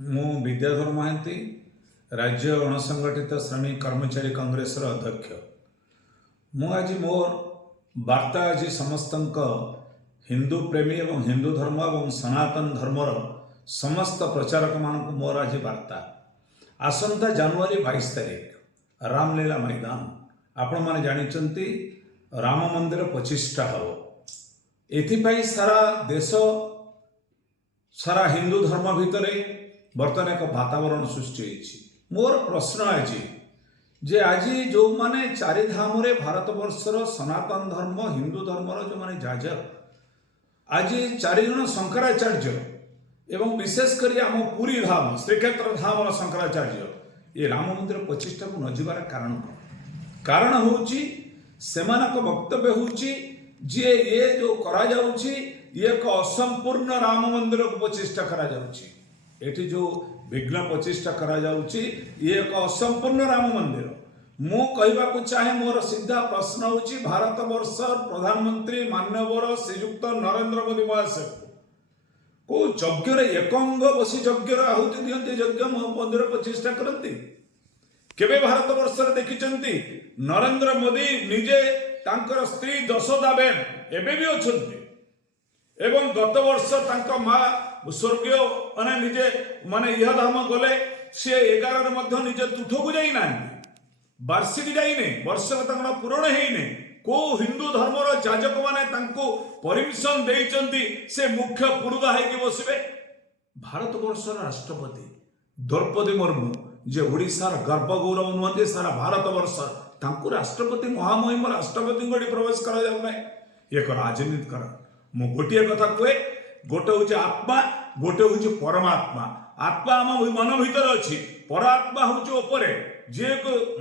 ମୁଁ ବିଦ୍ୟାଧର ମହାନ୍ତି राज्य अणसंगठित श्रमिक कर्मचारी कांग्रेस अध्यक्ष। मु आज मोर वार्ता आज समस्त हिंदू प्रेमी एवं हिंदू धर्म एवं सनातन धर्मर समस्त प्रचारक मानक मोर आज वार्ता आसंता जनवरी 22 तारीख रामलीला मैदान आपण मैंने जानते राम मंदिर 25टा हम एथि सारा देश सारा हिंदू धर्म भितर बर्तमान एक वातावरण सृष्टि होती। मोर प्रश्न आज जे आज जो माने चारि धाम रे भारत वर्षर सनातन धर्म हिंदू धर्मर जो माने जाजक आज चारि जन शंकराचार्य एवं विशेषकर आम पुरी धाम श्रीक्षेत्र धाम शंकराचार्य ये राम मंदिर 25टा को न जीवार कारण होची सेमानक वक्तव्य होची जे ये जो करा जाउची ये एक असंपूर्ण राम मंदिर को 25टा करा जाउची। एठी जो विघ्न 25टा करा जाउची ये एक असंपूर्ण राम मंदिर। मु कहबाकू चाहे मोर सीधा प्रश्न होची भारत वर्ष प्रधानमंत्री माननीय श्रीयुक्त नरेंद्र मोदी महाशय को यज्ञ रे एकंग बसी यज्ञ रे आहुति दियंती यज्ञ मंदिर 25टा करंती केबे भारत वर्ष रे देखिचंती नरेंद्र मोदी निजे तांकर स्त्री यशोदाबेन एबे भी अछंती एवं गत वर्ष तांका मां स्वर्गीय माने निजे माने यह धाम गले से 11 रे मध्य निजे तुठ को जाई ना वार्षिक जाइने वर्ष तांका पूर्ण हेइने को हिंदू धर्मर जाजक माने तांको परमिशन देइचंती से मुख्य पुरुधा है कि बसिबे। भारत वर्षर राष्ट्रपति द्रौपदी मुर्मू जे ओडिशार गर्व गौरव नुहंती सारा भारत वर्ष तांको राष्ट्रपति महामहिम राष्ट्रपति को प्रवेश करा जाउ नै एक राजनीति कर मु गोटे कथा कहे गोटे हूँ आत्मा गोटे हूँ परमात्मा। आत्मा आम मन भीतर अच्छी परात्मा हूँ उपरे जे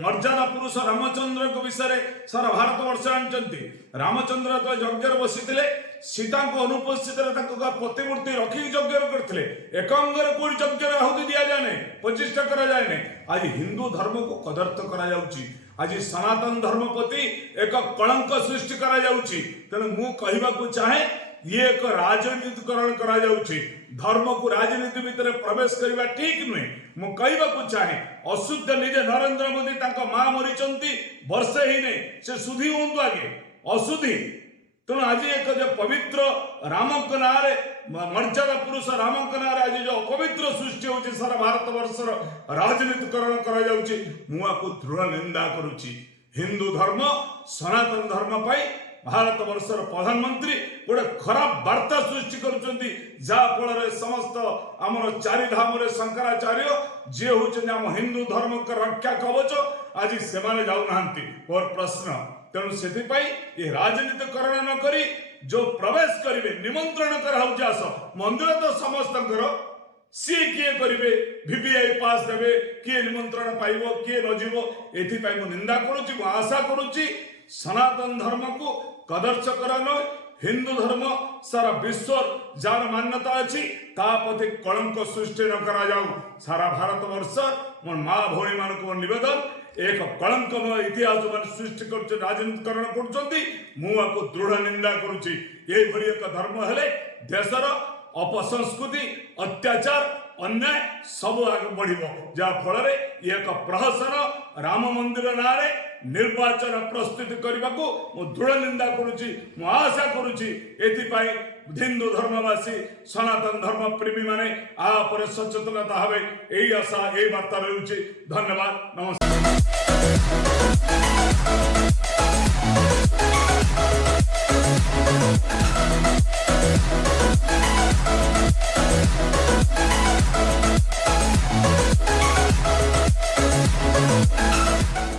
मर्यादा पुरुष रामचंद्र को विषय सारा भारत वर्ष जानते रामचंद्र तो यज्ञ बसी सीता को अनुपस्थित प्रतिमूर्ति रखी यज्ञ करते एकंगर कोई यज्ञ आहुति दि जाए 25टा करा जाए। आज हिंदू धर्म को कदर्थ करा जाउची आज सनातन धर्म प्रति एक कलंक सृष्टि करा जाउची। तेणु मु कहबाकू चाहे ये एक राजनीतिकरण करा जाउची धर्म को राजनीति भितर प्रवेश करवा ठीक नुहे। मु कहबाकू चाहे अशुद्ध निजे नरेंद्र मोदी तांका मां मरिचंती वर्षे ही ने से सुधी होंतु आगे अशुद्धि। तेणु आज एक जो पवित्र रामक नारे मर्यादा पुरुष रामक नारे आज जो अपवित्र सृष्टि होची सारा भारत वर्षर राजनीतिकरण करा जाउची मुआ को दृढ़ निंदा करूची। हिंदू धर्म सनातन धर्म पाई भारत वर्षर प्रधानमंत्री गोटे खराब वार्ता सृष्टि करुचंती जा फल समस्त आमर चारि धाम रे शंकराचार्य जे होचंती आम हिंदू धर्म का रक्षा कवच आज से माने जाउ नाहंती। और प्रश्न तेणु से ये राजनीतिकरण न करी जो प्रवेश करेंगे निमंत्रण कराऊँ आस मंदिर तो समस्त सी किए करेंगे VVI पास देवे किए निमंत्रण पाइब किए न जीव एथि निंदा करुच्ची आशा करुच्ची सनातन धर्म को कदर्श करा न हिंदू धर्म सारा विश्व जार मान्यता अच्छी तापति कलंक सृष्टि न करा जाऊ। सारा भारत वर्ष मोर माँ भौणी मान निवेदन एक कलंकमय इतिहास मान सृष्टि कर राजनीतिकरण कर दृढ़ निंदा करुच्ची। ये एक धर्म हेले देशर अपसंस्कृति अत्याचार अन्याय सब आगे बढ़ जहाँ फल एक प्रहसन राम मंदिर नारे निर्वाचन प्रस्तुति करने को दृढ़ निंदा करुच्ची आशा करुच्ची। एथिपाई हिंदू धर्मवासी सनातन धर्म प्रेमी माने आ पर सचेतनता हवे यही आशा यही वार्ता रही। धन्यवाद नमस्कार।